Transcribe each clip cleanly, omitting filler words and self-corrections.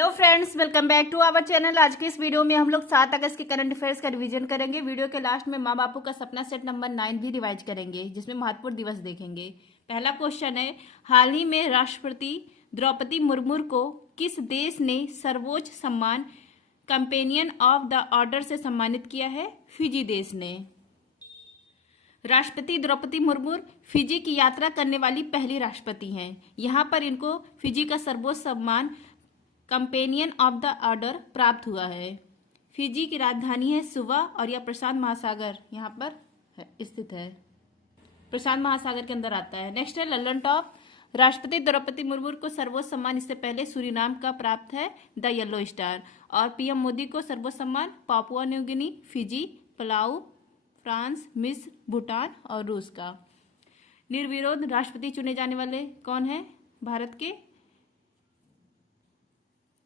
Hello friends, welcome back to our channel. आज के इस वीडियो में हम लोग 7 अगस्त के करंट अफेयर्स का रिवीजन करेंगे। वीडियो के लास्ट में माँ बापू का सपना सेट नंबर 9 भी रिवाइज करेंगे, जिसमें महत्वपूर्ण दिवस देखेंगे। पहला क्वेश्चन है, हाल ही में राष्ट्रपति द्रौपदी मुर्मू को किस देश ने सर्वोच्च सम्मान कंपेनियन ऑफ द ऑर्डर से सम्मानित किया है? फिजी देश ने। राष्ट्रपति द्रौपदी मुर्मू फिजी की यात्रा करने वाली पहली राष्ट्रपति हैं। यहाँ पर इनको फिजी का सर्वोच्च सम्मान कंपेनियन ऑफ द ऑर्डर प्राप्त हुआ है। फिजी की राजधानी है सुवा और यह प्रशांत महासागर यहाँ पर स्थित है, प्रशांत महासागर के अंदर आता है। नेक्स्ट है लल्लन टॉप। राष्ट्रपति द्रौपदी मुर्मू को सर्वोच्च सम्मान इससे पहले सूरीनाम का प्राप्त है, द येलो स्टार। और पीएम मोदी को सर्वोच्च सम्मान Papua New Guinea, Fiji, Palau, France, मिस्र, भूटान और रूस का। निर्विरोध राष्ट्रपति चुने जाने वाले कौन है भारत के?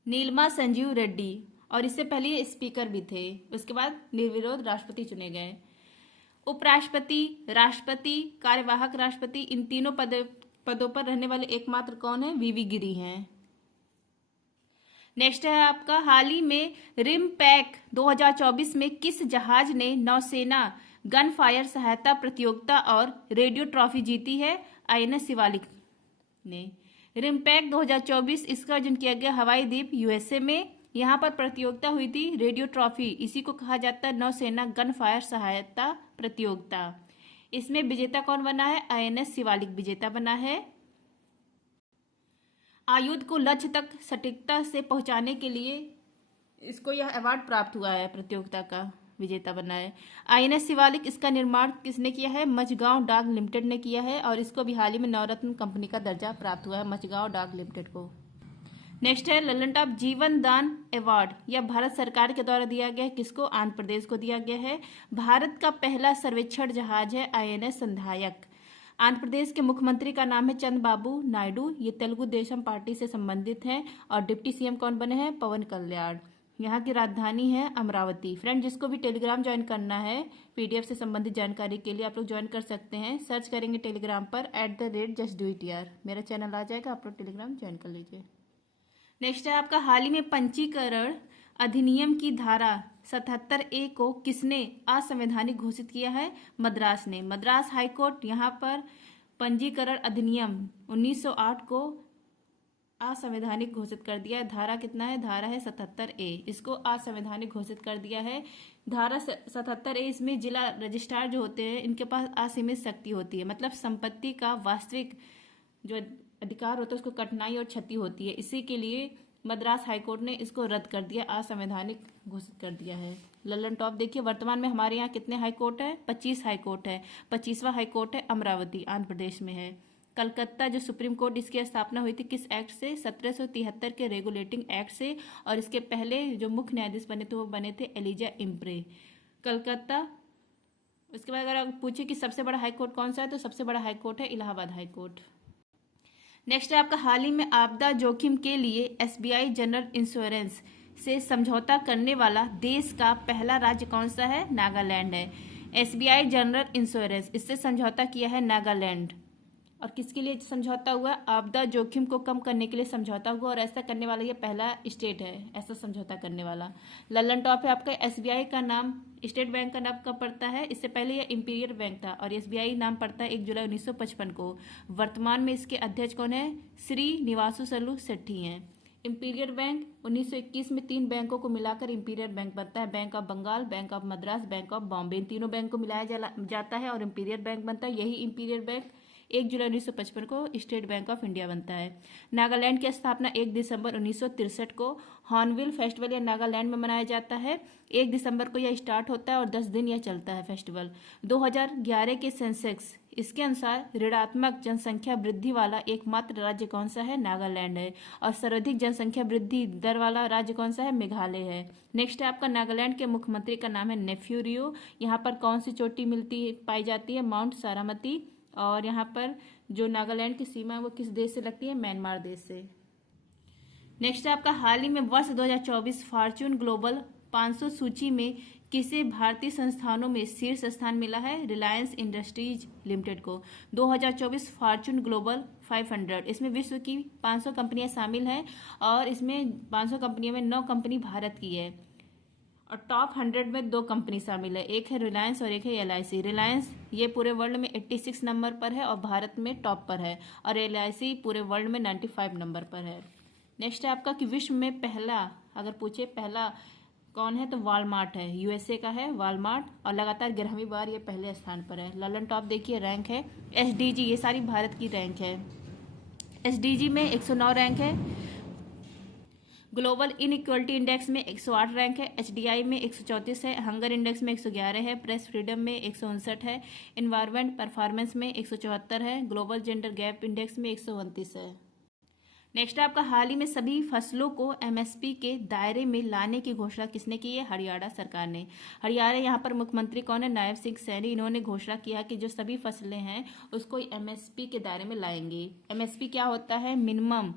नीलमा संजीव रेड्डी, और इससे पहले स्पीकर भी थे। उसके बाद निर्विरोध राष्ट्रपति चुने गए। उपराष्ट्रपति, राष्ट्रपति, कार्यवाहक राष्ट्रपति, इन तीनों पदों पर रहने वाले एकमात्र कौन है? वीवी गिरी हैं। नेक्स्ट है आपका, हाल ही में रिमपैक 2024 में किस जहाज ने नौसेना गन फायर सहायता प्रतियोगिता और रेडियो ट्रॉफी जीती है? आईएनएस शिवालिक ने। रिमपैक 2024 इसका आयोजन किया गया हवाई द्वीप यूएसए में। यहाँ पर प्रतियोगिता हुई थी रेडियो ट्रॉफी, इसी को कहा जाता है नौसेना गन फायर सहायता प्रतियोगिता। इसमें विजेता कौन बना है? आईएनएस शिवालिक विजेता बना है। आयुध को लक्ष्य तक सटीकता से पहुंचाने के लिए इसको यह अवार्ड प्राप्त हुआ है, प्रतियोगिता का विजेता बना है। आईएनएस शिवालिक, इसका निर्माण किसने किया है? मझगांव डाक लिमिटेड ने किया है और इसको भी हाल ही में नवरत्न कंपनी का दर्जा प्राप्त हुआ है, मझगांव डाक लिमिटेड को। नेक्स्ट है लल्लन टॉप जीवन दान अवार्ड, यह भारत सरकार के द्वारा दिया गया है। किसको? आंध्र प्रदेश को दिया गया है। भारत का पहला सर्वेक्षण जहाज है आईएनएस संधायक। आंध्र प्रदेश के मुख्यमंत्री का नाम है चंद्रबाबू नायडू, ये तेलुगु देशम पार्टी से संबंधित हैं। और डिप्टी सीएम कौन बने हैं? पवन कल्याण। यहाँ की राजधानी है अमरावती। फ्रेंड, जिसको भी टेलीग्राम ज्वाइन करना है पीडीएफ से संबंधित जानकारी के लिए, आप लोग ज्वाइन कर सकते हैं। सर्च करेंगे टेलीग्राम पर @justdoityar, मेरा चैनल आ जाएगा, आप लोग टेलीग्राम ज्वाइन कर लीजिए। नेक्स्ट है आपका, हाल ही में पंजीकरण अधिनियम की धारा 77A को किसने असंवैधानिक घोषित किया है? मद्रास ने। मद्रास हाईकोर्ट यहाँ पर पंजीकरण अधिनियम 1908 को असंवैधानिक घोषित कर दिया है। धारा कितना है? धारा है 77A, इसको असंवैधानिक घोषित कर दिया है। धारा 77A, इसमें जिला रजिस्ट्रार जो होते हैं इनके पास असीमित शक्ति होती है, मतलब संपत्ति का वास्तविक जो अधिकार होता है उसको कठिनाई और क्षति होती है। इसी के लिए मद्रास हाईकोर्ट ने इसको रद्द कर दिया, असंवैधानिक घोषित कर दिया है। लल्लन टॉप देखिए, वर्तमान में हमारे यहाँ कितने हाईकोर्ट है? 25 हाईकोर्ट है। 25वां हाईकोर्ट है अमरावती, आंध्र प्रदेश में है। कलकत्ता जो सुप्रीम कोर्ट, इसकी स्थापना हुई थी किस एक्ट से? 1773 के रेगुलेटिंग एक्ट से। और इसके पहले जो मुख्य न्यायाधीश बने थे वो बने थे एलिजा इम्प्रे, कलकत्ता। उसके बाद अगर आप पूछे कि सबसे बड़ा हाईकोर्ट कौन सा है, तो सबसे बड़ा हाईकोर्ट है इलाहाबाद हाईकोर्ट। नेक्स्ट है आपका, हाल ही में आपदा जोखिम के लिए एसबीआई जनरल इंश्योरेंस से समझौता करने वाला देश का पहला राज्य कौन सा है? नागालैंड है। एसबीआई जनरल इंश्योरेंस, इससे समझौता किया है नागालैंड। और किसके लिए समझौता हुआ? आपदा जोखिम को कम करने के लिए समझौता हुआ, और ऐसा करने वाला ये पहला स्टेट है ऐसा समझौता करने वाला। लल्लन टॉप है आपका, एसबीआई का नाम स्टेट बैंक का नाम कब पड़ता है? इससे पहले यह इंपीरियल बैंक था और एसबीआई नाम पड़ता है 1 जुलाई 1955 को। वर्तमान में इसके अध्यक्ष कौन है? श्री निवासु सलू सेट्टी हैं। इंपीरियल बैंक 1921 में 3 बैंकों को मिलाकर इंपीरियल बैंक बनता है, bank of Bengal, bank of Madras, bank of Bombay. इन तीनों बैंक को मिलाया जाता है और इंपीरियल बैंक बनता है। यही इंपीरियल बैंक 1 जुलाई 1955 को स्टेट बैंक ऑफ इंडिया बनता है। नागालैंड की स्थापना 1 दिसंबर 1963 को हॉर्नबिल फेस्टिवल या नागालैंड में मनाया जाता है। 1 दिसंबर को यह स्टार्ट होता है और 10 दिन यह चलता है फेस्टिवल। 2011 के सेंसेक्स इसके अनुसार ऋणात्मक जनसंख्या वृद्धि वाला एकमात्र राज्य कौन सा है? नागालैंड है। और सर्वाधिक जनसंख्या वृद्धि दर वाला राज्य कौन सा है? मेघालय है। नेक्स्ट है आपका, नागालैंड के मुख्यमंत्री का नाम है नेफ्यू रियो। यहाँ पर कौन सी चोटी पाई जाती है? माउंट सारामती। और यहाँ पर जो नागालैंड की सीमा है वो किस देश से लगती है? म्यांमार देश से। नेक्स्ट है आपका, हाल ही में वर्ष 2024 फॉर्च्यून ग्लोबल 500 सूची में किसे भारतीय संस्थानों में शीर्ष स्थान मिला है? रिलायंस इंडस्ट्रीज लिमिटेड को। 2024 फॉर्च्यून ग्लोबल 500। इसमें विश्व की 500 कंपनियां शामिल हैं और इसमें 500 कंपनियों में 9 कंपनी भारत की है। और टॉप 100 में 2 कंपनी शामिल है, एक है रिलायंस और एक है LIC। रिलायंस ये पूरे वर्ल्ड में 86 नंबर पर है और भारत में टॉप पर है, और LIC पूरे वर्ल्ड में 95 नंबर पर है। नेक्स्ट है आपका कि विश्व में पहला, अगर पूछे पहला कौन है तो वॉलमार्ट है, USA का है वॉलमार्ट, और लगातार 11वीं बार ये पहले स्थान पर है। ललन टॉप देखिए रैंक है। SDG ये सारी भारत की रैंक है। SDG में 109 रैंक है। ग्लोबल इनइक्वलिटी इंडेक्स में 108 रैंक है। HDI में 134 है। हंगर इंडेक्स में 111 है। प्रेस फ्रीडम में 159 है। इन्वायरमेंट परफॉर्मेंस में 174 है। ग्लोबल जेंडर गैप इंडेक्स में 129 है। नेक्स्ट आपका हाल ही में सभी फसलों को MSP के दायरे में लाने की घोषणा किसने की है? हरियाणा सरकार ने। हरियाणा यहाँ पर मुख्यमंत्री कौन है? नायब सिंह सैनी। इन्होंने घोषणा किया कि जो सभी फसलें हैं उसको MSP के दायरे में लाएंगे। MSP क्या होता है? मिनिमम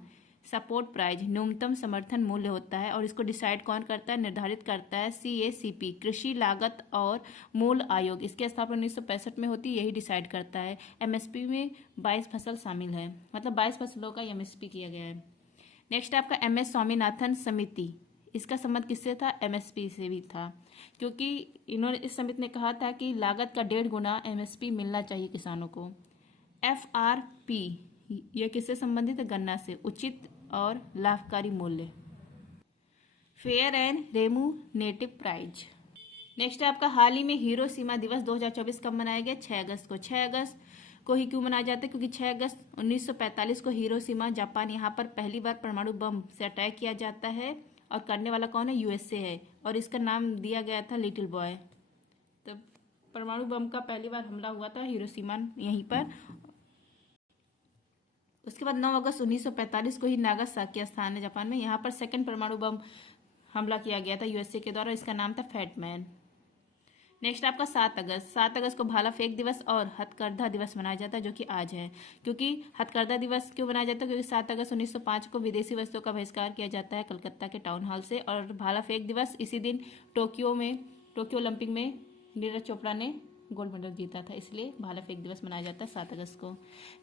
सपोर्ट प्राइस, न्यूनतम समर्थन मूल्य होता है, और इसको डिसाइड कौन करता है? निर्धारित करता है CACP, कृषि लागत और मूल्य आयोग। इसकी स्थापना 1965 में होती है, यही डिसाइड करता है। MSP में 22 फसल शामिल है, मतलब 22 फसलों का MSP किया गया है। नेक्स्ट आपका MS स्वामीनाथन समिति, इसका संबंध किससे था? MSP से भी था, क्योंकि इन्होंने, इस समिति ने कहा था कि लागत का 1.5 गुना MSP मिलना चाहिए किसानों को। FRP यह किससे संबंधित है? गन्ना से। उचित और लाभकारी मूल्य, fair and remunerative prize. Next है आपका हाल ही में हिरोशिमा दिवस 2024 कब मनाया गया? 6 अगस्त को। 6 अगस्त को ही क्यों मनाया जाता है? क्योंकि 6 अगस्त 1945 को हिरोशिमा जापान, यहाँ पर पहली बार परमाणु बम से अटैक किया जाता है, और करने वाला कौन है? USA है, और इसका नाम दिया गया था लिटिल बॉय। तो परमाणु बम का पहली बार हमला हुआ था हिरोशिमा यहीं पर। उसके बाद 9 अगस्त 1945 को ही नागासाकी स्थान है जापान में, यहाँ पर सेकंड परमाणु बम हमला किया गया था USA के द्वारा, इसका नाम था फैटमैन। नेक्स्ट आपका 7 अगस्त। 7 अगस्त को भाला फेंक दिवस और हथकरघा दिवस मनाया जाता है, जो कि आज है। क्योंकि हथकरघा दिवस क्यों मनाया जाता है? क्योंकि 7 अगस्त 1905 को विदेशी वस्तुओं का बहिष्कार किया जाता है कलकत्ता के टाउन हॉल से, और भाला फेंक दिवस इसी दिन टोक्यो ओलंपिक में नीरज चोपड़ा ने गोल्ड मेडल जीता था, इसलिए भाला फेंक दिवस मनाया जाता है 7 अगस्त को।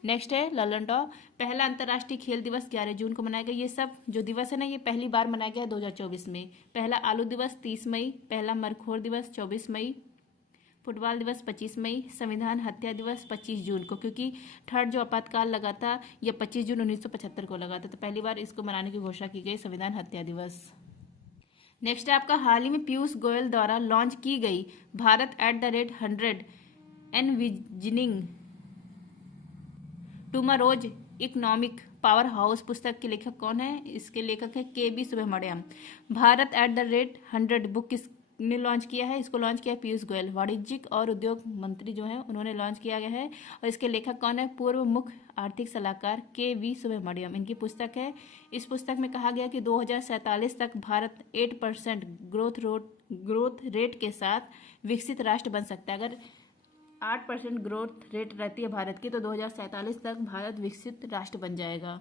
नेक्स्ट है ललन टॉप। पहला अंतर्राष्ट्रीय खेल दिवस 11 जून को मनाया गया। ये सब जो दिवस है ना, ये पहली बार मनाया गया 2024 में। पहला आलू दिवस 30 मई, पहला मरखोर दिवस 24 मई, फुटबॉल दिवस 25 मई, संविधान हत्या दिवस 25 जून को, क्योंकि थर्ड जो आपातकाल लगा था ये 25 जून 1975 को लगा था, तो पहली बार इसको मनाने की घोषणा की गई, संविधान हत्या दिवस। नेक्स्ट है आपका हाल ही में पीयूष गोयल द्वारा लॉन्च की गई Bharat @100 envisioning tomorrow's economic power house पुस्तक के लेखक कौन है? इसके लेखक है KB सुब्रमण्यम। भारत @100 बुक किसने लॉन्च किया है? इसको लॉन्च किया है पीयूष गोयल, वाणिज्यिक और उद्योग मंत्री जो है उन्होंने लॉन्च किया गया है, और इसके लेखक कौन है? पूर्व मुख्य आर्थिक सलाहकार KB सुब्रमण्यम, इनकी पुस्तक है। इस पुस्तक में कहा गया कि 2047 तक भारत 8% ग्रोथ रेट के साथ विकसित राष्ट्र बन सकता है। अगर 8% ग्रोथ रेट रहती है भारत की, तो 2047 तक भारत विकसित राष्ट्र बन जाएगा।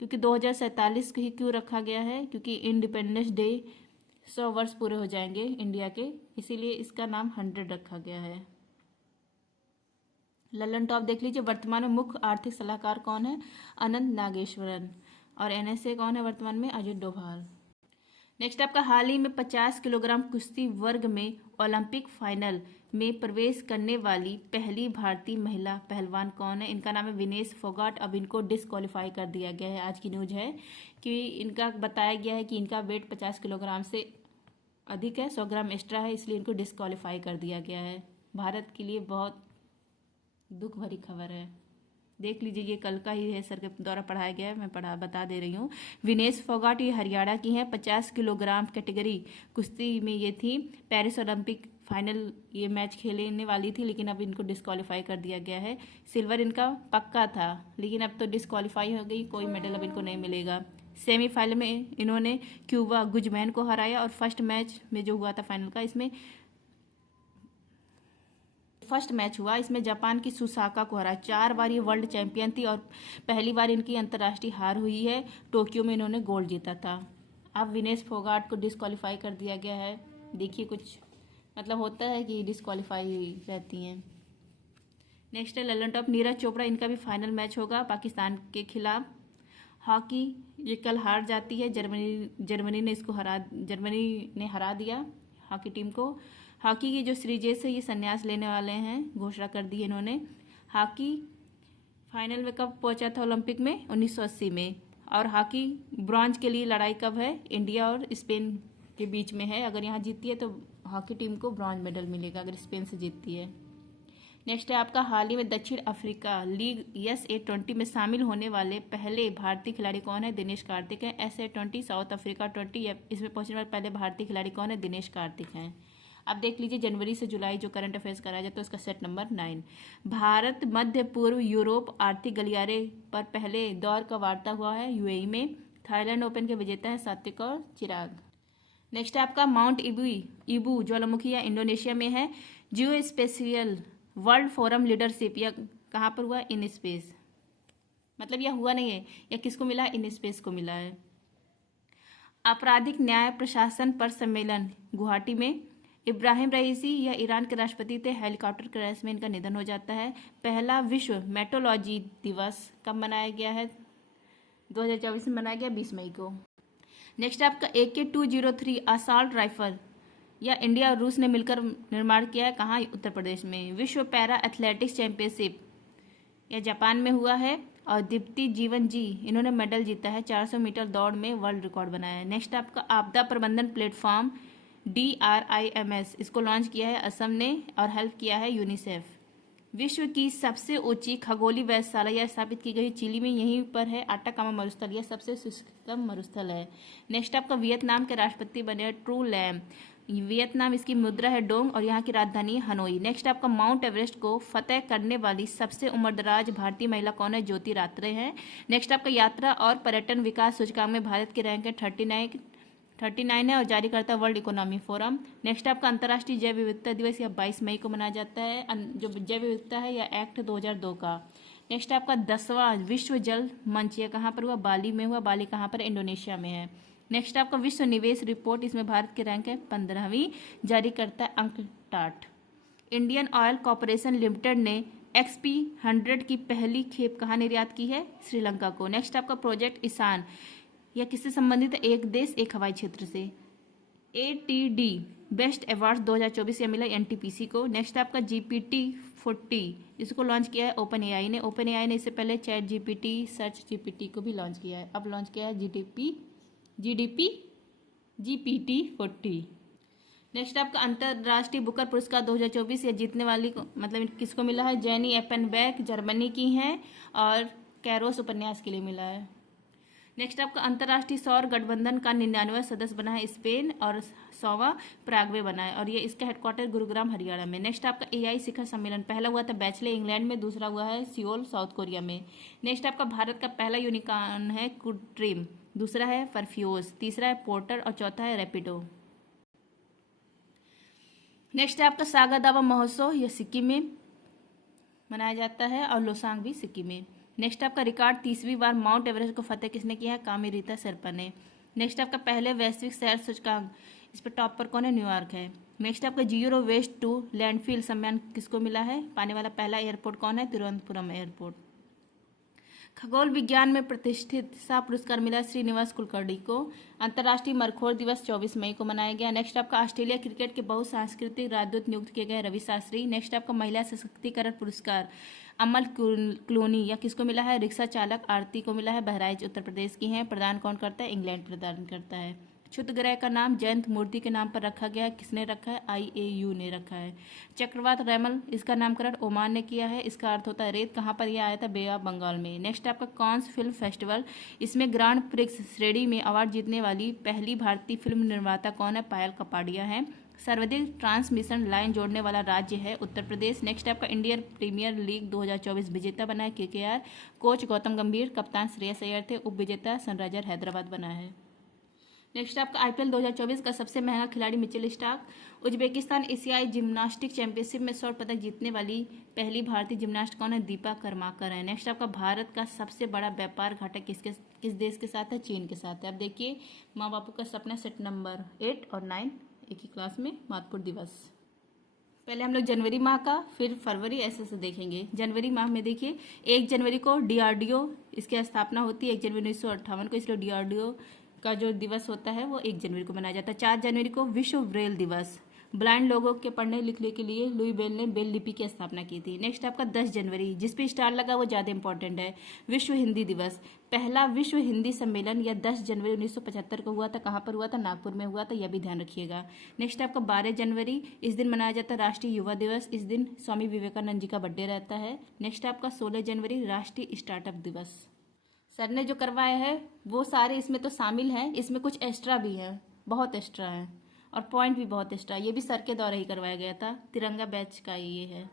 क्योंकि 2047 ही क्यों रखा गया है? क्योंकि इंडिपेंडेंस डे 100 वर्ष पूरे हो जाएंगे इंडिया के, इसीलिए इसका नाम 100 रखा गया है। ललन टॉप देख लीजिए। वर्तमान में मुख्य आर्थिक सलाहकार कौन है? अनंत नागेश्वरन। और NSA कौन है वर्तमान में? अजित डोभाल। नेक्स्ट आपका हाल ही में 50 किलोग्राम कुश्ती वर्ग में ओलंपिक फाइनल में प्रवेश करने वाली पहली भारतीय महिला पहलवान कौन है? इनका नाम है विनेश फोगाट। अब इनको डिस्क्वालीफाई कर दिया गया है, आज की न्यूज है कि इनका बताया गया है कि इनका वेट 50 किलोग्राम से अधिक है, 100 ग्राम एक्स्ट्रा है, इसलिए इनको डिस्क्वालीफाई कर दिया गया है। भारत के लिए बहुत दुख भरी खबर है। देख लीजिए, ये कल का ही है, सर के द्वारा पढ़ाया गया है, मैं बता दे रही हूँ। विनेश फोगाट ये हरियाणा की हैं। 50 किलोग्राम कैटेगरी कुश्ती में ये थी। पेरिस ओलंपिक फाइनल ये मैच खेलने वाली थी, लेकिन अब इनको डिस्क्वालीफाई कर दिया गया है। सिल्वर इनका पक्का था, लेकिन अब तो डिस्क्वालीफाई हो गई, कोई मेडल अब इनको नहीं मिलेगा। सेमीफाइनल में इन्होंने क्यूबा गुजमैन को हराया, और फर्स्ट मैच में जो हुआ था फाइनल का, इसमें फर्स्ट मैच हुआ, इसमें जापान की सुसाका को हरा। 4 बार ये वर्ल्ड चैंपियन थी, और पहली बार इनकी अंतर्राष्ट्रीय हार हुई है। टोक्यो में इन्होंने गोल्ड जीता था। अब विनेश फोगाट को डिस्क्वालीफाई कर दिया गया है। देखिए, कुछ मतलब होता है कि डिस्क्वालीफाई रहती हैं। नेक्स्ट है ललन टॉप, नीरज चोपड़ा, इनका भी फाइनल मैच होगा पाकिस्तान के खिलाफ। हॉकी, ये कल हार जाती है, जर्मनी ने हरा दिया हॉकी टीम को। हॉकी की जो सीरीजेस है ये संन्यास लेने वाले हैं, घोषणा कर दी इन्होंने। हॉकी फाइनल में कब पहुंचा था ओलंपिक में? 1980 में। और हॉकी ब्रॉन्ज के लिए लड़ाई कब है? इंडिया और स्पेन के बीच में है। अगर यहाँ जीतती है तो हॉकी टीम को ब्रॉन्ज मेडल मिलेगा, अगर स्पेन से जीतती है। नेक्स्ट है आपका, हाल ही में दक्षिण अफ्रीका लीग SA20 में शामिल होने वाले पहले भारतीय खिलाड़ी कौन है? दिनेश कार्तिक हैं। SA20 साउथ अफ्रीका 20 इसमें पहुंचने वाले पहले भारतीय खिलाड़ी कौन है? दिनेश कार्तिक हैं। अब देख लीजिए जनवरी से जुलाई जो करंट अफेयर्स कराया जाता है उसका सेट नंबर 9। भारत मध्य पूर्व यूरोप आर्थिक गलियारे पर पहले दौर का वार्ता हुआ है UAE में। थाईलैंड ओपन के विजेता है सात्विक और चिराग। नेक्स्ट है आपका, माउंट इबू ज्वालामुखी या इंडोनेशिया में है। जियो स्पेशियल वर्ल्ड फोरम लीडरशिप यह कहाँ पर हुआ? In space. मतलब यह हुआ नहीं है, यह किसको मिला? इन स्पेस को मिला है। आपराधिक न्याय प्रशासन पर सम्मेलन गुवाहाटी में। इब्राहिम रईसी यह ईरान के राष्ट्रपति थे, हेलीकॉप्टर क्रैश में इनका निधन हो जाता है। पहला विश्व मेट्रोलॉजी दिवस कब मनाया गया है? 2024 में मनाया गया 20 मई को। नेक्स्ट आपका AK-203 असॉल्ट राइफल या इंडिया और रूस ने मिलकर निर्माण किया है, कहाँ? उत्तर प्रदेश में। विश्व पैरा एथलेटिक्स चैंपियनशिप यह जापान में हुआ है। और दीप्ति जीवन जी इन्होंने मेडल जीता है, 400 मीटर दौड़ में वर्ल्ड रिकॉर्ड बनाया है। नेक्स्ट आपका, आपदा प्रबंधन प्लेटफॉर्म DRIMS, इसको लॉन्च किया है असम ने और हेल्प किया है यूनिसेफ। विश्व की सबसे ऊंची खगोलीय वेधशाला यह स्थापित की गई चिली में, यहीं पर है आटाकामा मरुस्थल, यह सबसे शुष्कतम मरुस्थल है। नेक्स्ट आपका, वियतनाम के राष्ट्रपति बने ट्रू लैम। वियतनाम इसकी मुद्रा है डोंग और यहाँ की राजधानी हनोई। नेक्स्ट आपका, माउंट एवरेस्ट को फतेह करने वाली सबसे उम्रदराज भारतीय महिला कौन है? ज्योति रात्रे हैं। नेक्स्ट आपका, यात्रा और पर्यटन विकास सूचकांक में भारत की रैंक है 39 है और जारी करता है वर्ल्ड इकोनॉमी फोरम। नेक्स्ट आपका, अंतर्राष्ट्रीय जैव विविधता दिवस यह 22 मई को मनाया जाता है। जो जैव विविधता है यह एक्ट 2002 का। नेक्स्ट आपका, 10वां विश्व जल मंच यह कहाँ पर हुआ? बाली में हुआ। बाली कहाँ पर? इंडोनेशिया में है। नेक्स्ट आपका, विश्व निवेश रिपोर्ट, इसमें भारत की रैंक है 15वीं, जारी करता है UNCTAD. Indian oil corporation limited ने XP100 की पहली खेप कहाँ निर्यात की है? श्रीलंका को। नेक्स्ट आपका, प्रोजेक्ट ईशान यह किससे संबंधित है? एक देश एक हवाई क्षेत्र से। ATD बेस्ट अवार्ड 2024 यह मिला NTPC को। नेक्स्ट आपका, GPT-40 इसको लॉन्च किया है OpenAI ने। OpenAI ने इससे पहले चैट GPT, सर्च GPT को भी लॉन्च किया है। अब लॉन्च किया है GPT-40। नेक्स्ट आपका, अंतर्राष्ट्रीय बुकर पुरस्कार 2024 ये जीतने वाली मतलब किसको मिला है? जेनी एपेनबैक जर्मनी की हैं और कैरोस उपन्यास के लिए मिला है। नेक्स्ट आपका, अंतर्राष्ट्रीय सौर गठबंधन का 99वां सदस्य बना है स्पेन और 100वां प्रागवे बना है और ये इसका हेडक्वार्टर गुरुग्राम हरियाणा में। नेक्स्ट आपका, AI शिखर सम्मेलन पहला हुआ था बैचले इंग्लैंड में, दूसरा हुआ है सियोल साउथ कोरिया में। नेक्स्ट आपका, भारत का पहला यूनिकॉर्न है कुट्रीम, दूसरा है परफ्यूज, तीसरा है पोर्टर और चौथा है रैपिडो। नेक्स्ट है आपका, सागा दावा महोत्सव यह सिक्किम में मनाया जाता है और लोसांग भी सिक्किम में। नेक्स्ट आपका, रिकॉर्ड 30वीं बार माउंट एवरेस्ट को फतेह किसने किया है? कामी रीता शेरपा ने। नेक्स्ट आपका, पहले वैश्विक शहर सूचकांक इस पर टॉप पर कौन है? न्यूयॉर्क है। नेक्स्ट आपका, जीरो वेस्ट टू लैंडफिल सम्मान किसको मिला है? पाने वाला पहला एयरपोर्ट कौन है? तिरुवनंतपुरम एयरपोर्ट। खगोल विज्ञान में प्रतिष्ठित शाह पुरस्कार मिला श्रीनिवास कुलकर्णी को। अंतर्राष्ट्रीय मरखोर दिवस 24 मई को मनाया गया। नेक्स्ट आपका, ऑस्ट्रेलिया क्रिकेट के बहुसांस्कृतिक राजदूत नियुक्त किए गए रवि शास्त्री। नेक्स्ट आपका, महिला सशक्तिकरण पुरस्कार अमल क्लूनी या किसको मिला है? रिक्शा चालक आरती को मिला है, बहराइच उत्तर प्रदेश की हैं। प्रदान कौन करता है? इंग्लैंड प्रदान करता है। क्षुद्र ग्रह का नाम जयंत मूर्ति के नाम पर रखा गया है, किसने रखा है? IAU ने रखा है। चक्रवात रैमल इसका नामकरण ओमान ने किया है, इसका अर्थ होता है रेत, कहाँ पर यह आया था? बे ऑफ बंगाल में। नेक्स्ट आपका, कांस फिल्म फेस्टिवल, इसमें ग्रांड प्रिक्स श्रेणी में अवार्ड जीतने वाली पहली भारतीय फिल्म निर्माता कौन है? पायल कपाड़िया है। सर्वाधिक ट्रांसमिशन लाइन जोड़ने वाला राज्य है उत्तर प्रदेश। नेक्स्ट आपका, इंडियन प्रीमियर लीग 2024 विजेता बना है KKR, कोच गौतम गंभीर, कप्तान श्रेयस अय्यर थे, उप विजेता सनराइजर हैदराबाद बना है। नेक्स्ट आपका, IPL 2024 का सबसे महंगा खिलाड़ी मिचेल स्टार्क। उज्बेकिस्तान एशियाई जिम्नास्टिक चैंपियनशिप में स्वर्ण पदक जीतने वाली पहली भारतीय जिम्नास्ट कौन है? दीपा कर्माकर है। नेक्स्ट आपका, भारत का सबसे बड़ा व्यापार घाटा किस देश के साथ है? चीन के साथ है। अब देखिए, माँ बापू का सपना सेट नंबर 8 और 9 एक ही क्लास में, महत्वपूर्ण दिवस। पहले हम लोग जनवरी माह का फिर फरवरी ऐसे से देखेंगे। जनवरी माह में देखिए 1 जनवरी को डीआरडीओ इसकी स्थापना होती है 1 जनवरी 1958 को, इसलिए डीआरडीओ का जो दिवस होता है वो 1 जनवरी को मनाया जाता है। 4 जनवरी को विश्व ब्रेल दिवस, ब्लाइंड लोगों के पढ़ने लिखने के लिए लुई बेल ने बेल लिपि की स्थापना की थी। नेक्स्ट आपका 10 जनवरी, जिस पे स्टार लगा वो ज़्यादा इंपॉर्टेंट है, विश्व हिंदी दिवस। पहला विश्व हिंदी सम्मेलन या 10 जनवरी 1975 को हुआ था। कहाँ पर हुआ था? नागपुर में हुआ था, यह भी ध्यान रखिएगा। नेक्स्ट आपका 12 जनवरी, इस दिन मनाया जाता है राष्ट्रीय युवा दिवस। इस दिन स्वामी विवेकानंद जी का बर्थडे रहता है। नेक्स्ट आपका 16 जनवरी राष्ट्रीय स्टार्टअप दिवस। सर ने जो करवाया है वो सारे इसमें तो शामिल हैं, इसमें कुछ एक्स्ट्रा भी है, बहुत एक्स्ट्रा है और पॉइंट भी बहुत एक्स्ट्रा। ये भी सर के द्वारा ही करवाया गया था, तिरंगा बैच का ये है।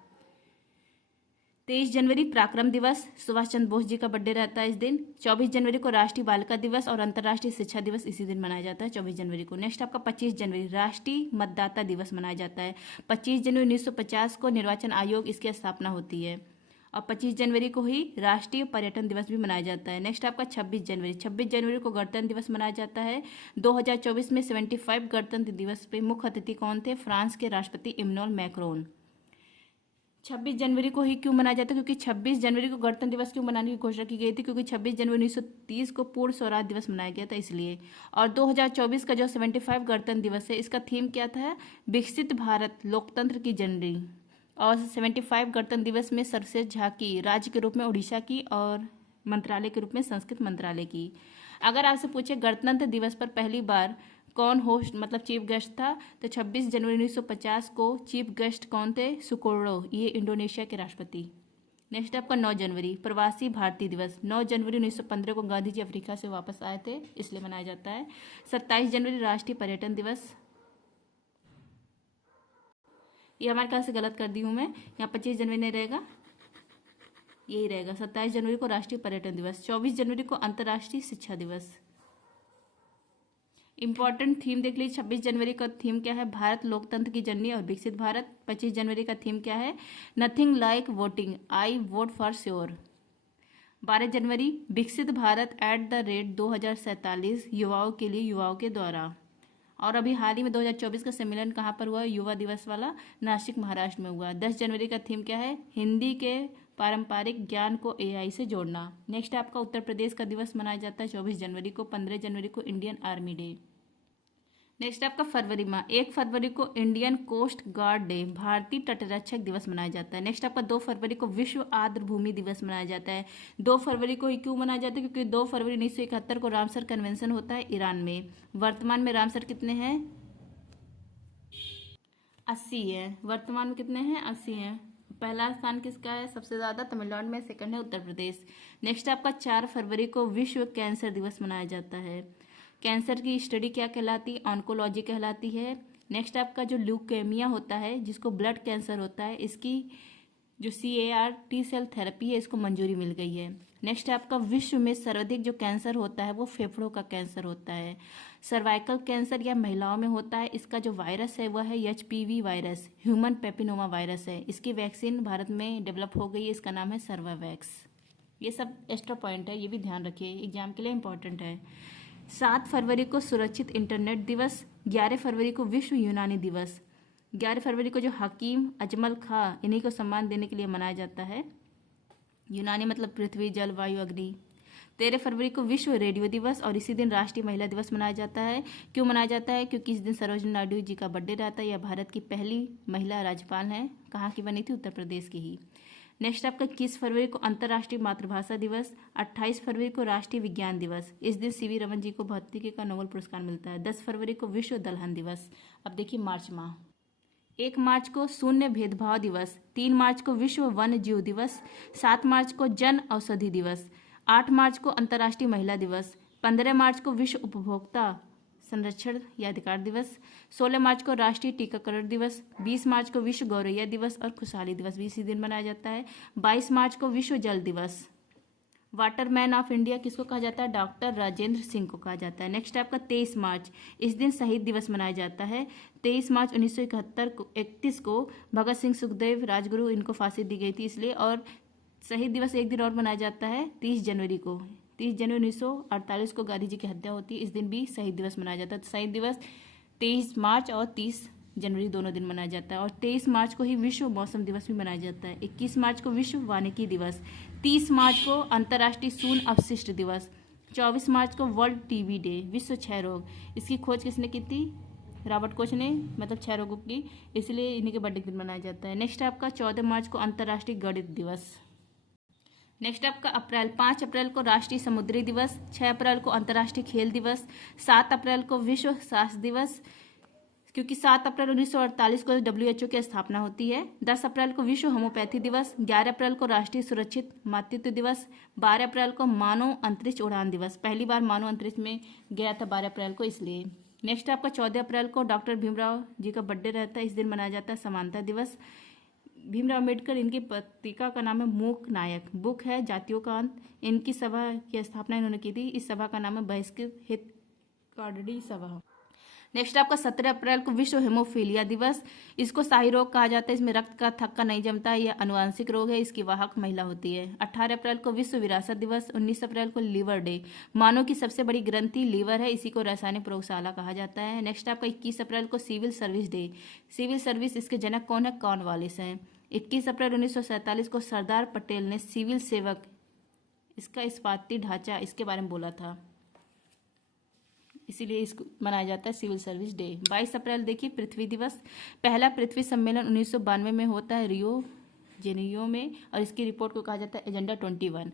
23 जनवरी पराक्रम दिवस, सुभाष चंद्र बोस जी का बर्थडे रहता है इस दिन। 24 जनवरी को राष्ट्रीय बालिका दिवस और अंतर्राष्ट्रीय शिक्षा दिवस इसी दिन मनाया जाता है 24 जनवरी को। नेक्स्ट आपका 25 जनवरी राष्ट्रीय मतदाता दिवस मनाया जाता है। 25 जनवरी 1950 को निर्वाचन आयोग इसकी स्थापना होती है और 25 जनवरी को ही राष्ट्रीय पर्यटन दिवस भी मनाया जाता है। नेक्स्ट आपका 26 जनवरी, 26 जनवरी को गणतंत्र दिवस मनाया जाता है। 2024 में 75 गणतंत्र दिवस पे मुख्य अतिथि कौन थे? फ्रांस के राष्ट्रपति इमैनुअल मैक्रोन। 26 जनवरी को ही क्यों मनाया जाता है? क्योंकि 26 जनवरी को गणतंत्र दिवस क्यों मनाने की घोषणा की गई थी? क्योंकि 26 जनवरी 1930 को पूर्ण स्वराज दिवस मनाया गया था इसलिए। और 2024 का जो 75 गणतंत्र दिवस है इसका थीम क्या था? विकसित भारत लोकतंत्र की जननी। और 75 गणतंत्र दिवस में सर्वश्रेष्ठ झांकी राज्य के रूप में उड़ीसा की और मंत्रालय के रूप में संस्कृत मंत्रालय की। अगर आपसे पूछे गणतंत्र दिवस पर पहली बार कौन होस्ट मतलब चीफ गेस्ट था, तो 26 जनवरी 1950 को चीफ गेस्ट कौन थे? सुकोर्डो, ये इंडोनेशिया के राष्ट्रपति। नेक्स्ट आपका 9 जनवरी प्रवासी भारतीय दिवस। 9 जनवरी 1915 को गांधी जी अफ्रीका से वापस आए थे, इसलिए मनाया जाता है। 27 जनवरी राष्ट्रीय पर्यटन दिवस। ये हमारे ख्याल से गलत कर दी हूँ मैं, यहाँ 25 जनवरी नहीं रहेगा, यही रहेगा। 27 जनवरी को राष्ट्रीय पर्यटन दिवस। 24 जनवरी को अंतर्राष्ट्रीय शिक्षा दिवस। इंपॉर्टेंट थीम देख लीजिए। 26 जनवरी का थीम क्या है? भारत लोकतंत्र की जननी और विकसित भारत। 25 जनवरी का थीम क्या है? Nothing like voting, I vote for sure. 12 जनवरी विकसित भारत @ 2047 युवाओं के लिए युवाओं के द्वारा। और अभी हाल ही में 2024 का सम्मेलन कहाँ पर हुआ? युवा दिवस वाला नासिक महाराष्ट्र में हुआ। 10 जनवरी का थीम क्या है? हिंदी के पारंपरिक ज्ञान को एआई से जोड़ना। नेक्स्ट आपका उत्तर प्रदेश का दिवस मनाया जाता है 24 जनवरी को। 15 जनवरी को इंडियन आर्मी डे। नेक्स्ट आपका फरवरी माह, 1 फरवरी को इंडियन कोस्ट गार्ड डे, भारतीय तटरक्षक दिवस मनाया जाता है। नेक्स्ट आपका 2 फरवरी को विश्व आर्द्र भूमि दिवस मनाया जाता है। 2 फरवरी को ही क्यों मनाया जाता है? क्योंकि 2 फरवरी 1971 को रामसर कन्वेंशन होता है ईरान में। वर्तमान में रामसर कितने हैं? 80 है। वर्तमान में कितने हैं? 80 हैं। पहला स्थान किसका है? सबसे ज़्यादा तमिलनाडु में, सेकंड है उत्तर प्रदेश। नेक्स्ट आपका 4 फरवरी को विश्व कैंसर दिवस मनाया जाता है। कैंसर की स्टडी क्या कहलाती है? ऑन्कोलॉजी कहलाती है। नेक्स्ट आपका जो ल्यूकेमिया होता है, जिसको ब्लड कैंसर होता है, इसकी जो CAR T सेल थेरेपी है इसको मंजूरी मिल गई है। नेक्स्ट आपका विश्व में सर्वाधिक जो कैंसर होता है वो फेफड़ों का कैंसर होता है। सर्वाइकल कैंसर या महिलाओं में होता है, इसका जो वायरस है वह है HPV वायरस, ह्यूमन पेपिनोमा वायरस है। इसकी वैक्सीन भारत में डेवलप हो गई है, इसका नाम है सर्वावैक्स। ये सब एक्स्ट्रा पॉइंट है, ये भी ध्यान रखिए, एग्जाम के लिए इंपॉर्टेंट है। 7 फरवरी को सुरक्षित इंटरनेट दिवस। 11 फरवरी को विश्व यूनानी दिवस। 11 फरवरी को जो हकीम अजमल खां, इन्हीं को सम्मान देने के लिए मनाया जाता है। यूनानी मतलब पृथ्वी, जल, वायु, अग्नि। 13 फरवरी को विश्व रेडियो दिवस और इसी दिन राष्ट्रीय महिला दिवस मनाया जाता है। क्यों मनाया जाता है? क्योंकि इस दिन सरोजिनी नायडू जी का बर्थडे रहता है। यह भारत की पहली महिला राज्यपाल हैं। कहाँ की बनी थी? उत्तर प्रदेश की ही। नेक्स्ट आपका 21 फरवरी को अंतर्राष्ट्रीय मातृभाषा दिवस। 28 फरवरी को राष्ट्रीय विज्ञान दिवस। इस दिन CV रमन जी को भौतिकी का नोबेल पुरस्कार मिलता है। 10 फरवरी को विश्व दलहन दिवस। अब देखिए मार्च माह। 1 मार्च को शून्य भेदभाव दिवस। 3 मार्च को विश्व वन्य जीव दिवस। 7 मार्च को जन औषधि दिवस। 8 मार्च को अंतर्राष्ट्रीय महिला दिवस। 15 मार्च को विश्व उपभोक्ता संरक्षण या अधिकार दिवस। 16 मार्च को राष्ट्रीय टीकाकरण दिवस। 20 मार्च को विश्व गौरैया दिवस और खुशहाली दिवस भी इसी दिन मनाया जाता है। 22 मार्च को विश्व जल दिवस। वाटरमैन ऑफ इंडिया किसको कहा जाता है? डॉक्टर राजेंद्र सिंह को कहा जाता है। नेक्स्ट आपका 23 मार्च, इस दिन शहीद दिवस मनाया जाता है। 23 मार्च 1931 को भगत सिंह, सुखदेव, राजगुरु, इनको फांसी दी गई थी इसलिए। और शहीद दिवस एक दिन और मनाया जाता है 30 जनवरी को। 30 जनवरी 1948 को गांधी जी की हत्या होती है, इस दिन भी शहीद दिवस मनाया जाता है। तो शहीद दिवस 23 मार्च और 30 जनवरी दोनों दिन मनाया जाता है। और 23 मार्च को ही विश्व मौसम दिवस भी मनाया जाता है। 21 मार्च को विश्व वानिकी दिवस, 30 मार्च को अंतर्राष्ट्रीय शून्य अपशिष्ट दिवस, 24 मार्च को वर्ल्ड टीबी डे, विश्व क्षय रोग। इसकी खोज किसने की थी? रॉबर्ट कोच ने, मतलब क्षय रोगों की, इसलिए इन्हीं के बर्थडे दिन मनाया जाता है। नेक्स्ट आपका 14 मार्च को अंतर्राष्ट्रीय गणित दिवस। नेक्स्ट आपका अप्रैल, 5 अप्रैल को राष्ट्रीय समुद्री दिवस, 6 अप्रैल को अंतर्राष्ट्रीय खेल दिवस, 7 अप्रैल को विश्व स्वास्थ्य दिवस, क्योंकि 7 अप्रैल 1948 को WHO की स्थापना होती है। 10 अप्रैल को विश्व होम्योपैथी दिवस, 11 अप्रैल को राष्ट्रीय सुरक्षित मातृत्व दिवस, 12 अप्रैल को मानव अंतरिक्ष उड़ान दिवस, पहली बार मानव अंतरिक्ष में गया था 12 अप्रैल को इसलिए। नेक्स्ट आपका 14 अप्रैल को डॉक्टर भीमराव जी का बर्थडे रहता है, इस दिन मनाया जाता है समानता दिवस। भीमराव अम्बेडकर, इनकी पत्रिका का नाम है मूक नायक, बुक है जातियों का अंत। इनकी सभा की स्थापना इन्होंने की थी, इस सभा का नाम है बहिष्कृत हितकारिणी सभा। नेक्स्ट आपका 17 अप्रैल को विश्व हेमोफीलिया दिवस, इसको शाही रोग कहा जाता है, इसमें रक्त का थक्का नहीं जमता, यह अनुवांशिक रोग है, इसकी वाहक महिला होती है। 18 अप्रैल को विश्व विरासत दिवस, 19 अप्रैल को लीवर डे, मानव की सबसे बड़ी ग्रंथि लीवर है, इसी को रासायनिक प्रयोगशाला कहा जाता है। नेक्स्ट आपका 21 अप्रैल को civil service day, civil service इसके जनक कौन है? कॉर्नवालिस हैं। 21 अप्रैल 1947 को सरदार पटेल ने सिविल सेवक, इसका इस्पाती ढांचा, इसके बारे में बोला था, इसीलिए इसको मनाया जाता है सिविल सर्विस डे। 22 अप्रैल देखिए पृथ्वी दिवस, पहला पृथ्वी सम्मेलन 1992 में होता है रियो जेनेरियो में, और इसकी रिपोर्ट को कहा जाता है एजेंडा 21।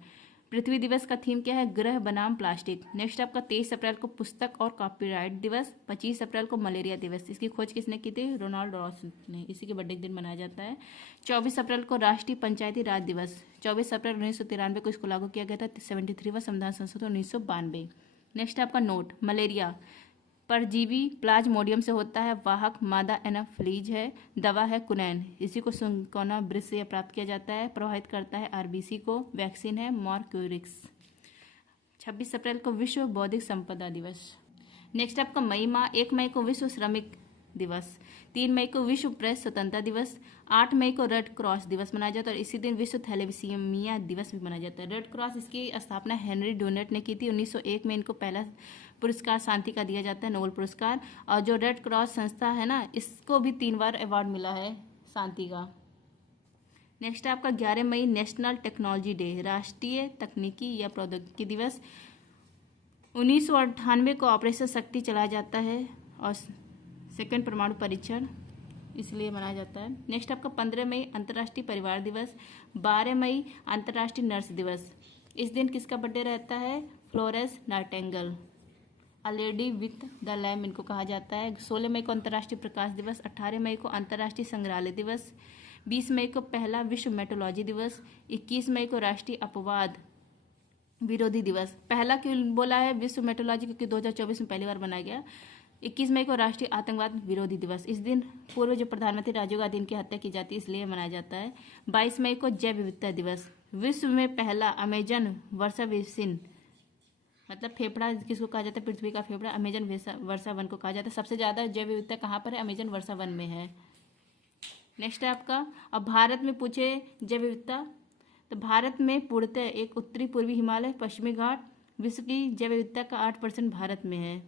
पृथ्वी दिवस का थीम क्या है? ग्रह बनाम प्लास्टिक। नेक्स्ट आपका 23 अप्रैल को पुस्तक और कॉपीराइट दिवस, 25 अप्रैल को मलेरिया दिवस, इसकी खोज किसने की थी? रोनाल्ड रॉस ने, इसी के बर्थडे के दिन मनाया जाता है। 24 अप्रैल को राष्ट्रीय पंचायती राज दिवस, 24 अप्रैल 1993 को इसको लागू किया गया था, 73वां संविधान संशोधन 1992। नेक्स्ट आपका नोट, मलेरिया परजीवी प्लाज्मोडियम से होता है, वाहक मादा एनाफ्लीज है, दवा है कुनैन, इसी को सिंकोना वृक्ष से प्राप्त किया जाता है, प्रभावित करता है आरबीसी को, वैक्सीन है मॉर्क्यूरिक्स। 26 अप्रैल को विश्व बौद्धिक संपदा दिवस। नेक्स्ट आपका मई माह, 1 मई को विश्व श्रमिक दिवस, 3 मई को विश्व प्रेस स्वतंत्रता दिवस, 8 मई को रेड क्रॉस दिवस मनाया जाता है, और इसी दिन विश्व थैलेसीमिया दिवस भी मनाया जाता है। रेड क्रॉस, इसकी स्थापना हेनरी डोनेट ने की थी, 1901 में इनको पहला पुरस्कार शांति का दिया जाता है, नोबेल पुरस्कार। और जो रेड क्रॉस संस्था है ना, इसको भी 3 बार अवार्ड मिला है शांति का। नेक्स्ट आपका 11 मई नेशनल टेक्नोलॉजी डे, राष्ट्रीय तकनीकी या प्रौद्योगिकी दिवस। 1998 को ऑपरेशन शक्ति चलाया जाता है, और सेकंड परमाणु परीक्षण, इसलिए मनाया जाता है। नेक्स्ट आपका 15 मई अंतर्राष्ट्रीय परिवार दिवस, 12 मई अंतर्राष्ट्रीय नर्स दिवस। इस दिन किसका बर्थडे रहता है? Florence Nightingale, a lady with the lamp इनको कहा जाता है। 16 मई को अंतर्राष्ट्रीय प्रकाश दिवस, 18 मई को अंतर्राष्ट्रीय संग्रहालय दिवस, 20 मई को पहला विश्व मेट्रोलॉजी दिवस, 21 मई को राष्ट्रीय अपवाद विरोधी दिवस। पहला क्यों बोला है विश्व मेट्रोलॉजी? क्योंकि 2024 में पहली बार बनाया गया। 21 मई को राष्ट्रीय आतंकवाद विरोधी दिवस, इस दिन पूर्व जो प्रधानमंत्री राजीव गांधी इनकी हत्या की जाती है, इसलिए मनाया जाता है। 22 मई को जैव विविधता दिवस, विश्व में पहला अमेजन वर्षा बेसिन, मतलब फेफड़ा किसको कहा जाता है? पृथ्वी का फेफड़ा अमेजन वर्षा वन को कहा जाता है। सबसे ज़्यादा जैव विविधता कहाँ पर है? अमेजन वर्षा वन में है। नेक्स्ट है आपका, अब भारत में पूछे जैव विविधता, तो भारत में पूर्णतः एक उत्तरी पूर्वी हिमालय, पश्चिमी घाट, विश्व की जैव विविधता का 8% भारत में है।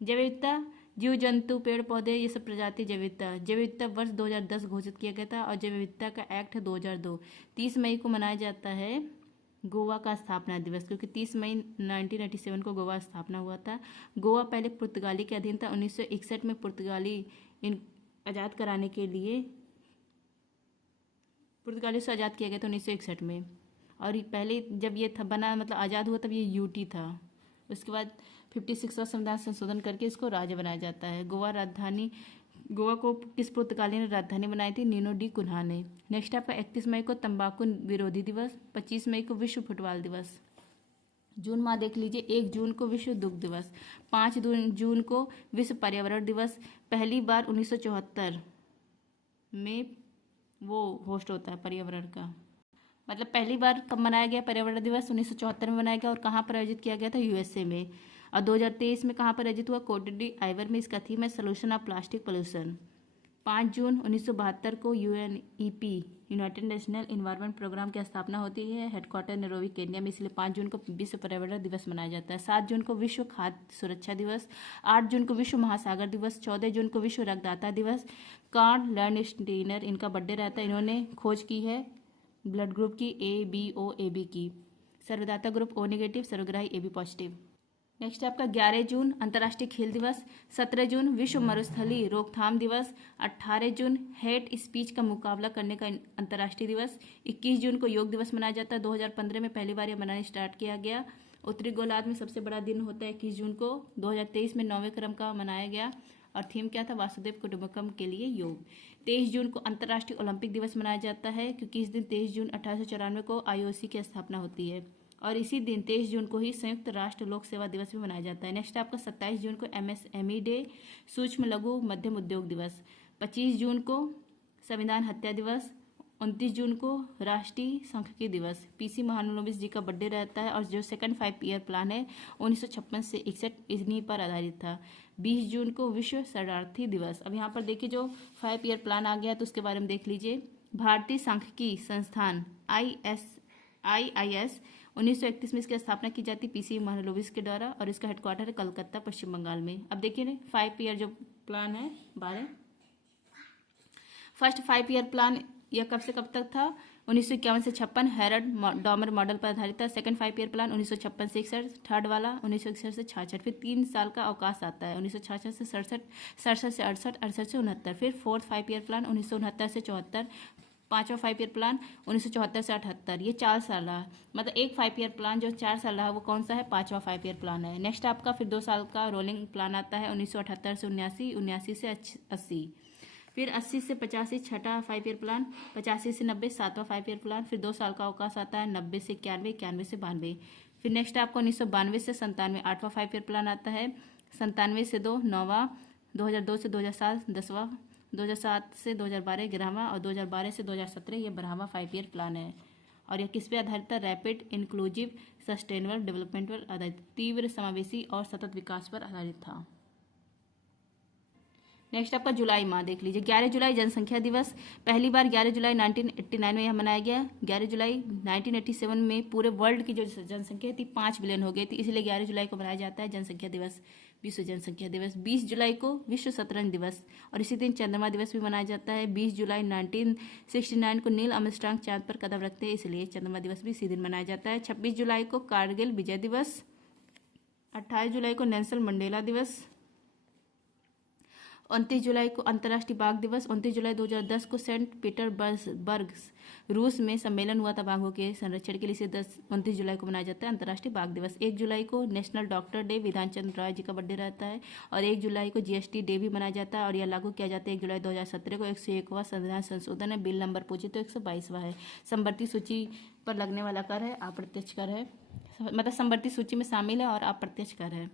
जैव विविधता, जीव जंतु, पेड़ पौधे, ये सब प्रजाति जैव विविधता। जैव विविधता वर्ष 2010 घोषित किया गया था, और जैव विविधता का एक्ट है 2002। 30 मई को मनाया जाता है गोवा का स्थापना दिवस, क्योंकि 30 मई 1987 को गोवा स्थापना हुआ था। गोवा पहले पुर्तगाली के अधीन था। 1961 में पुर्तगाली इन आज़ाद कराने के लिए पुर्तगाली से आज़ाद किया गया था 1961 में, और पहले जब ये था बना, मतलब आज़ाद हुआ, तब ये यूटी था। उसके बाद 56वां संविधान संशोधन करके इसको राज्य बनाया जाता है। गोवा को किस पुर्तगाली ने राजधानी बनाई थी? नीनो डी कुन्हा ने। नेक्स्ट आपका 31 मई को तंबाकू विरोधी दिवस, 25 मई को विश्व फुटबॉल दिवस। जून माह देख लीजिए, 1 जून को विश्व दुग्ध दिवस, 5 जून को विश्व पर्यावरण दिवस। पहली बार 1974 में वो होस्ट होता है पर्यावरण का, मतलब पहली बार कब मनाया गया पर्यावरण दिवस? 1974 में मनाया गया, और कहाँ पर आयोजित किया गया था? यूएसए में। और 2023 में कहाँ पर आयोजित हुआ? कोटे डी आइवर में। इसका थीम है सोल्यूशन ऑफ प्लास्टिक पोल्यूशन। 5 जून 1972 को UNEP united national environment programme की स्थापना होती है। हेडक्वार्टर नैरोबी केन्या में, इसलिए 5 जून को विश्व पर्यावरण दिवस मनाया जाता है। 7 जून को विश्व खाद्य सुरक्षा दिवस, 8 जून को विश्व महासागर दिवस, 14 जून को विश्व रक्तदाता दिवस। कार्ल लर्नस्टीनर इनका बर्थडे रहता है। इन्होंने खोज की है ब्लड ग्रुप की ABO-AB की। सर्वदाता ग्रुप O नेगेटिव, सर्वग्राही AB पॉजिटिव। नेक्स्ट है आपका 11 जून अंतर्राष्ट्रीय खेल दिवस, 17 जून विश्व मरुस्थलीय रोकथाम दिवस, 18 जून हेट स्पीच का मुकाबला करने का अंतर्राष्ट्रीय दिवस, 21 जून को योग दिवस मनाया जाता है। 2015 में पहली बार यह मनाना स्टार्ट किया गया। उत्तरी गोलार्ध में सबसे बड़ा दिन होता है 21 जून को। 2023 में 9वें क्रम का मनाया गया और थीम क्या था? वासुदेव कुटुंबकम के लिए योग। 23 जून को अंतर्राष्ट्रीय ओलंपिक दिवस मनाया जाता है, क्योंकि इस दिन 23 जून 1894 को IOC की स्थापना होती है और इसी दिन 23 जून को ही संयुक्त राष्ट्र लोक सेवा दिवस भी मनाया जाता है। नेक्स्ट आपका 27 जून को MSME डे, सूक्ष्म लघु मध्यम उद्योग दिवस। 25 जून को संविधान हत्या दिवस। 29 जून को राष्ट्रीय सांख्यिकी दिवस। PC महालनोबिस जी का बर्थडे रहता है और जो सेकंड 5 ईयर प्लान है 1956 से 61 इन्हीं पर आधारित था। 20 जून को विश्व शरणार्थी दिवस। अब यहाँ पर देखिए जो 5 ईयर प्लान आ गया तो उसके बारे में देख लीजिए। भारतीय सांख्यिकी संस्थान IIS 1931 में इसकी स्थापना की जाती PC महालनोबिस के द्वारा और इसका हेडक्वार्टर है कलकत्ता, पश्चिम बंगाल में। अब देखिए 5 ईयर जो प्लान है 12 फर्स्ट 5 ईयर प्लान यह कब से कब तक था? 1951 से 56 हेरल्ड डॉमर मॉडल पर आधारित था। सेकंड 5 ईयर प्लान 1956 से 61, थर्ड वाला 1961 से 66, फिर 3 साल का अवकाश आता है 1966 से 67, 67 से 68, 68 से 69, फिर फोर्थ 5 ईयर प्लान 1969 से 74, पांचवा 5 ईयर प्लान 1974 से 78। ये 4 साल रहा, मतलब एक 5 ईयर प्लान जो 4 साल रहा वो कौन सा है? 5वां 5 ईयर प्लान है। नेक्स्ट आपका फिर 2 साल का रोलिंग प्लान आता है 1978 से 79, 79 से 80, फिर 80 से 85 छठा 5 ईयर प्लान, 85 से 90 7वां 5 ईयर प्लान, फिर 2 साल का अवकाश आता है 90 से 91, 91 से 92, फिर नेक्स्ट आपको 1992 से 97 8वां 5 ईयर प्लान आता है, 97 से 2 9वां, 2002 से 2007 10वां, 2007 से 2012 11वां और 2012 से 2017 ये 12वां 5 ईयर प्लान है। और यह किस पे आधारित था? रैपिड इंक्लूसिव सस्टेनेबल डेवलपमेंट पर आधारित, तीव्र समावेशी और सतत विकास पर आधारित था। नेक्स्ट आपका जुलाई माह देख लीजिए। 11 जुलाई जनसंख्या दिवस, पहली बार 11 जुलाई 1989 में यह मनाया गया। 11 जुलाई 1987 में पूरे वर्ल्ड की जो जनसंख्या थी 5 बिलियन हो गई थी, इसलिए 11 जुलाई को मनाया जाता है जनसंख्या दिवस, विश्व जनसंख्या दिवस। 20 जुलाई को विश्व शतरंज दिवस और इसी दिन चंद्रमा दिवस भी मनाया जाता है। 20 जुलाई 1969 को नील आर्मस्ट्रांग चांद पर कदम रखते हैं, इसलिए चंद्रमा दिवस भी इसी दिन मनाया जाता है। 26 जुलाई को कारगिल विजय दिवस, 28 जुलाई को नेल्सन मंडेला दिवस, 29 जुलाई को अंतर्राष्ट्रीय बाघ दिवस, 29 जुलाई 2010 को सेंट पीटर्सबर्ग रूस में सम्मेलन हुआ था बाघों के संरक्षण के लिए, इसे 29 जुलाई को मनाया जाता है अंतर्राष्ट्रीय बाघ दिवस। 1 जुलाई को national doctor day, Bidhan Chandra Rai ji का बर्थडे रहता है और 1 जुलाई को GST डे भी मनाया जाता है और यह लागू किया जाता है 1 जुलाई 2017 को। 101वां संविधान संशोधन है, बिल नंबर पूछे तो 122वां है। संवर्ती सूची पर लगने वाला कर है अप्रत्यक्ष कर है, मतलब संवर्ती सूची में शामिल है और अप्रत्यक्ष कर है।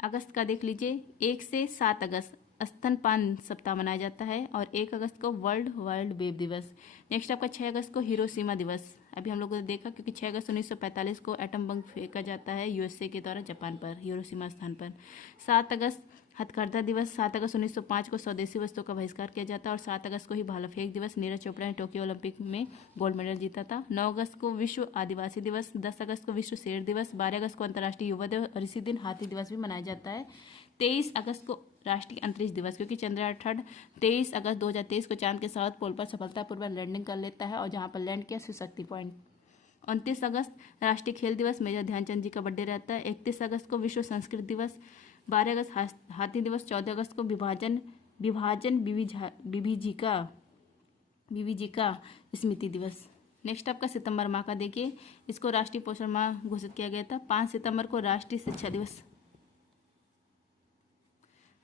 अगस्त का देख लीजिए, 1 से 7 अगस्त स्तनपान सप्ताह मनाया जाता है और 1 अगस्त को वर्ल्ड वाइल्ड वेब दिवस। नेक्स्ट आपका 6 अगस्त को हिरोशिमा दिवस, अभी हम लोगों ने देखा क्योंकि 6 अगस्त 1945 को एटम बम फेंका जाता है USA के द्वारा जापान पर, हिरोशिमा स्थान पर। 7 अगस्त हथकरघा दिवस, 7 अगस्त 1905 को स्वदेशी वस्तुओं का बहिष्कार किया जाता है और 7 अगस्त को ही भाला फेंक दिवस, नीरज चोपड़ा ने टोक्यो ओलंपिक में गोल्ड मेडल जीता था। 9 अगस्त को विश्व आदिवासी दिवस, 10 अगस्त को विश्व शेर दिवस, 12 अगस्त को अंतर्राष्ट्रीय युवा दिवस और इसी दिन हाथी दिवस भी मनाया जाता है। 23 अगस्त को राष्ट्रीय अंतरिक्ष दिवस, क्योंकि चंद्रयान 3 23 अगस्त 2023 को चांद के साउथ पोल पर सफलतापूर्वक लैंडिंग कर लेता है और जहां पर लैंड किया शिवशक्ति पॉइंट। 29 अगस्त राष्ट्रीय खेल दिवस, मेजर ध्यानचंद जी का बर्थडे रहता है। 31 अगस्त को विश्व संस्कृत दिवस, 12 अगस्त हाथी दिवस, 14 अगस्त को विभाजन विभीजिका स्मृति दिवस। नेक्स्ट आपका सितंबर माह का देखिए, इसको राष्ट्रीय पोषण माह घोषित किया गया था। 5 सितंबर को राष्ट्रीय शिक्षा दिवस,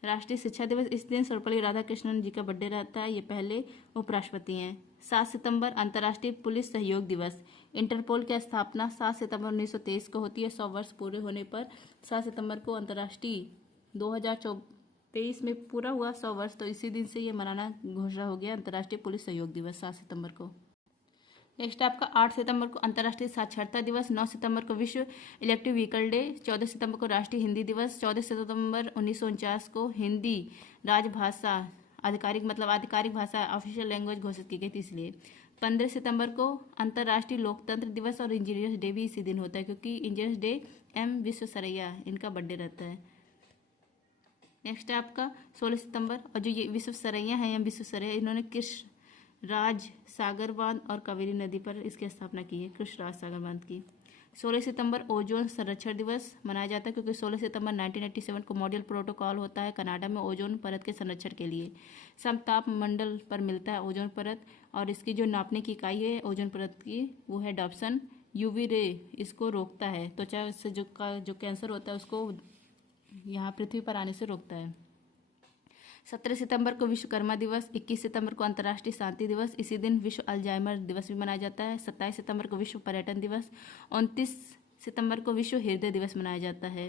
राष्ट्रीय शिक्षा दिवस, इस दिन सर्वपल्ली राधाकृष्णन जी का बर्थडे रहता है, ये पहले उपराष्ट्रपति हैं। 7 सितंबर अंतर्राष्ट्रीय पुलिस सहयोग दिवस, इंटरपोल की स्थापना 7 सितंबर 1923 को होती है। 100 वर्ष पूरे होने पर 7 सितंबर को अंतर्राष्ट्रीय 2023 में पूरा हुआ 100 वर्ष, तो इसी दिन से ये मनाना घोषणा हो गया अंतर्राष्ट्रीय पुलिस सहयोग दिवस 7 सितंबर को। नेक्स्ट आपका 8 सितंबर को अंतर्राष्ट्रीय साक्षरता दिवस, 9 सितंबर को विश्व इलेक्ट्रिक व्हीकल डे, 14 सितंबर को राष्ट्रीय हिंदी दिवस, 14 सितंबर 1949 को हिंदी राजभाषा आधिकारिक मतलब आधिकारिक भाषा ऑफिशियल लैंग्वेज घोषित की गई थी इसलिए। 15 सितंबर को अंतर्राष्ट्रीय लोकतंत्र दिवस और इंजीनियर्स डे भी इसी दिन होता है, क्योंकि इंजीनियर्स डे एम विश्वेश्वरैया इनका बर्थडे रहता है। नेक्स्ट है आपका 16 सितंबर, और जो ये विश्वेश्वरैया हैं एम विश्वेश्वरैया, इन्होंने कृष्ण राज सागर बांध और कावेरी नदी पर इसकी स्थापना की है, कृष्ण राज सागर बांध की। 16 सितंबर ओजोन संरक्षण दिवस मनाया जाता है, क्योंकि 16 सितंबर 1987 को मॉन्ट्रियल प्रोटोकॉल होता है कनाडा में ओजोन परत के संरक्षण के लिए। समताप मंडल पर मिलता है ओजोन परत, और इसकी जो नापने की इकाई है ओजोन परत की वो है डॉप्सन। यूवी रे इसको रोकता है, त्वचा से जो कैंसर होता है उसको यहाँ पृथ्वी पर आने से रोकता है। 17 सितंबर को विश्वकर्मा दिवस, 21 सितंबर को अंतर्राष्ट्रीय शांति दिवस, इसी दिन विश्व अल्जाइमर दिवस भी मनाया जाता है। 27 सितंबर को विश्व पर्यटन दिवस, 29 सितंबर को विश्व हृदय दिवस मनाया जाता है।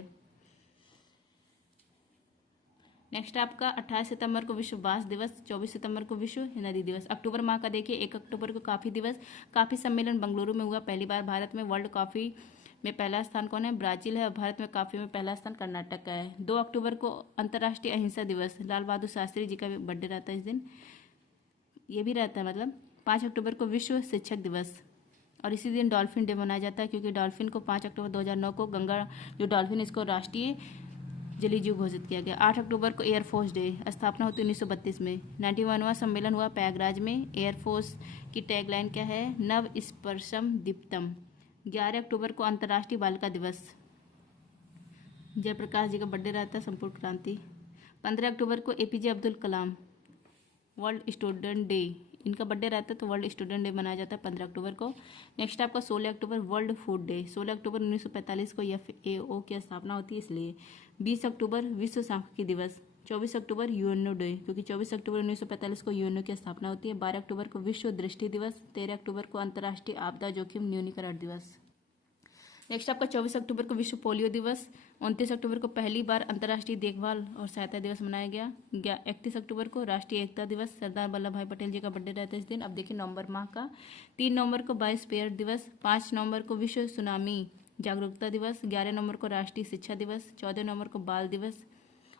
नेक्स्ट आपका 28 सितंबर को विश्व बांस दिवस, 24 सितंबर को विश्व नदी दिवस। अक्टूबर माह का देखिए 1 अक्टूबर को कॉफी दिवस, कॉफी सम्मेलन बेंगलुरु में हुआ पहली बार। भारत में वर्ल्ड कॉफी में पहला स्थान कौन है? ब्राजील है, और भारत में कॉफी में पहला स्थान कर्नाटक का है। 2 अक्टूबर को अंतर्राष्ट्रीय अहिंसा दिवस, लाल बहादुर शास्त्री जी का बर्थडे रहता है इस दिन, ये भी रहता है मतलब। 5 अक्टूबर को विश्व शिक्षक दिवस, और इसी दिन डॉल्फिन डे मनाया जाता है, क्योंकि डॉल्फिन को 5 अक्टूबर 2009 को गंगा जो डॉल्फिन इसको राष्ट्रीय जलीय जीव घोषित किया गया। 8 अक्टूबर को एयरफोर्स डे, स्थापना होती 1932 में। 91वां सम्मेलन हुआ प्रयागराज में। एयरफोर्स की टैगलाइन क्या है? नव स्पर्शम दीप्तम। 11 अक्टूबर को अंतर्राष्ट्रीय बालिका दिवस, जयप्रकाश जी का बर्थडे रहता है, संपूर्ण क्रांति। 15 अक्टूबर को APJ Abdul Kalam world student day, इनका बर्थडे रहता है तो वर्ल्ड स्टूडेंट डे मनाया जाता है 15 अक्टूबर को। नेक्स्ट आपका 16 अक्टूबर वर्ल्ड फूड डे, 16 अक्टूबर 1945 को FAO की स्थापना होती है इसलिए। 20 अक्टूबर विश्व सांख्यिकी दिवस, 24 अक्टूबर यूएनओ डे, क्योंकि 24 अक्टूबर 1945 को यूएनओ की स्थापना होती है। 12 अक्टूबर को विश्व दृष्टि दिवस, 13 अक्टूबर को अंतर्राष्ट्रीय आपदा जोखिम न्यूनीकरण दिवस। नेक्स्ट आपका 24 अक्टूबर को विश्व पोलियो दिवस, 29 अक्टूबर को पहली बार अंतर्राष्ट्रीय देखभाल और सहायता दिवस मनाया गया। 31 अक्टूबर को राष्ट्रीय एकता दिवस, सरदार वल्लभ भाई पटेल जी का बर्थडे रहता है इस दिन। अब देखिए नवंबर माह का, 3 नवंबर को बायोस्फीयर दिवस, 5 नवंबर को विश्व सुनामी जागरूकता दिवस, 11 नवंबर को राष्ट्रीय शिक्षा दिवस, 14 नवंबर को बाल दिवस,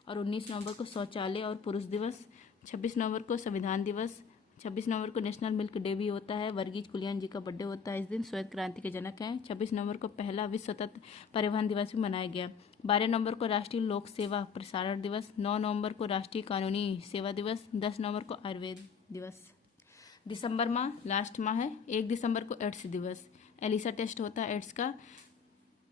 और 19 नवंबर को शौचालय और पुरुष दिवस, 26 नवंबर को संविधान दिवस, 26 नवंबर को नेशनल मिल्क डे भी होता है। वर्गीज कुरियन जी का बर्थडे होता है इस दिन, श्वेत क्रांति के जनक हैं। 26 नवंबर को पहला विश्व सतत परिवहन दिवस भी मनाया गया। 12 नवंबर को राष्ट्रीय लोक सेवा प्रसारण दिवस, 9 नवंबर को राष्ट्रीय कानूनी सेवा दिवस, 10 नवंबर को आयुर्वेद दिवस। दिसंबर माह लास्ट माह है। 1 दिसंबर को एड्स दिवस, एलिसा टेस्ट होता है एड्स का।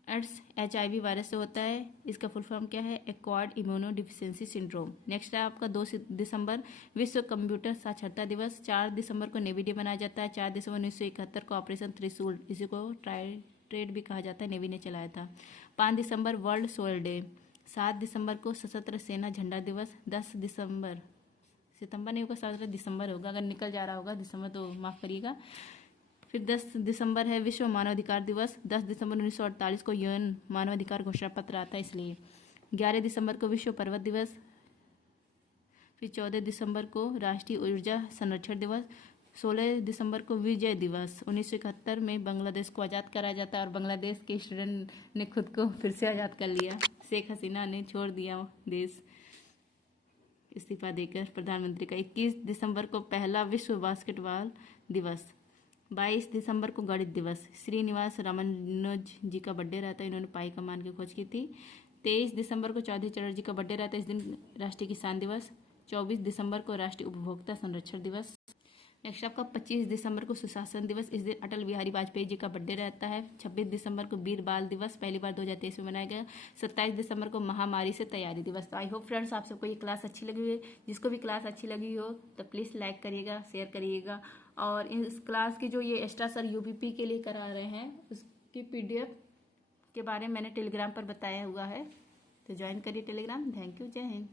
एड्स HIV वायरस से होता है, इसका फुल फॉर्म क्या है? Acquired immuno deficiency syndrome. Next है आपका 2 दिसंबर विश्व कंप्यूटर साक्षरता दिवस, 4 दिसंबर को नेवी डे मनाया जाता है। 4 दिसंबर 1971 को ऑपरेशन त्रिशूल, इसी को ट्रेड भी कहा जाता है, नेवी ने चलाया था। 5 दिसंबर वर्ल्ड सोयल डे, 7 दिसंबर को सशस्त्र सेना झंडा दिवस, 10 दिसंबर सितंबर नहीं होगा 17 दिसंबर होगा, अगर निकल जा रहा होगा दिसंबर तो माफ़ करिएगा। फिर 10 दिसंबर है विश्व मानवाधिकार दिवस, 10 दिसंबर 1948 को यूएन मानवाधिकार घोषणा पत्र आता है इसलिए। 11 दिसंबर को विश्व पर्वत दिवस, फिर 14 दिसंबर को राष्ट्रीय ऊर्जा संरक्षण दिवस, 16 दिसंबर को विजय दिवस। 1971 में बांग्लादेश को आज़ाद कराया जाता है, और बांग्लादेश के स्टूडेंट ने खुद को फिर से आज़ाद कर लिया। शेख हसीना ने छोड़ दिया देश इस्तीफा देकर प्रधानमंत्री का। 21 दिसंबर को पहला विश्व बास्केटबॉल दिवस, 22 दिसंबर को गणित दिवस, श्रीनिवास रामानुज जी का बर्थडे रहता है, इन्होंने पाई कमान की खोज की थी। 23 दिसंबर को चौधरी चटर्जी का बर्थडे रहता है, इस दिन राष्ट्रीय किसान दिवस। 24 दिसंबर को राष्ट्रीय उपभोक्ता संरक्षण दिवस। नेक्स्ट आपका 25 दिसंबर को सुशासन दिवस, इस दिन अटल बिहारी वाजपेयी जी का बर्थडे रहता है। 26 दिसंबर को वीर बाल दिवस, पहली बार 2023 में मनाया गया। 27 दिसंबर को महामारी से तैयारी दिवस। तो आई होप फ्रेंड्स आप सबको ये क्लास अच्छी लगी हुई, जिसको भी क्लास अच्छी लगी हो तो प्लीज़ लाइक करिएगा, शेयर करिएगा, और इस क्लास की जो ये एक्स्ट्रा सर UPP के लिए करा रहे हैं उसकी PDF के बारे में मैंने टेलीग्राम पर बताया हुआ है, तो ज्वाइन करिए टेलीग्राम। थैंक यू, जय हिंद।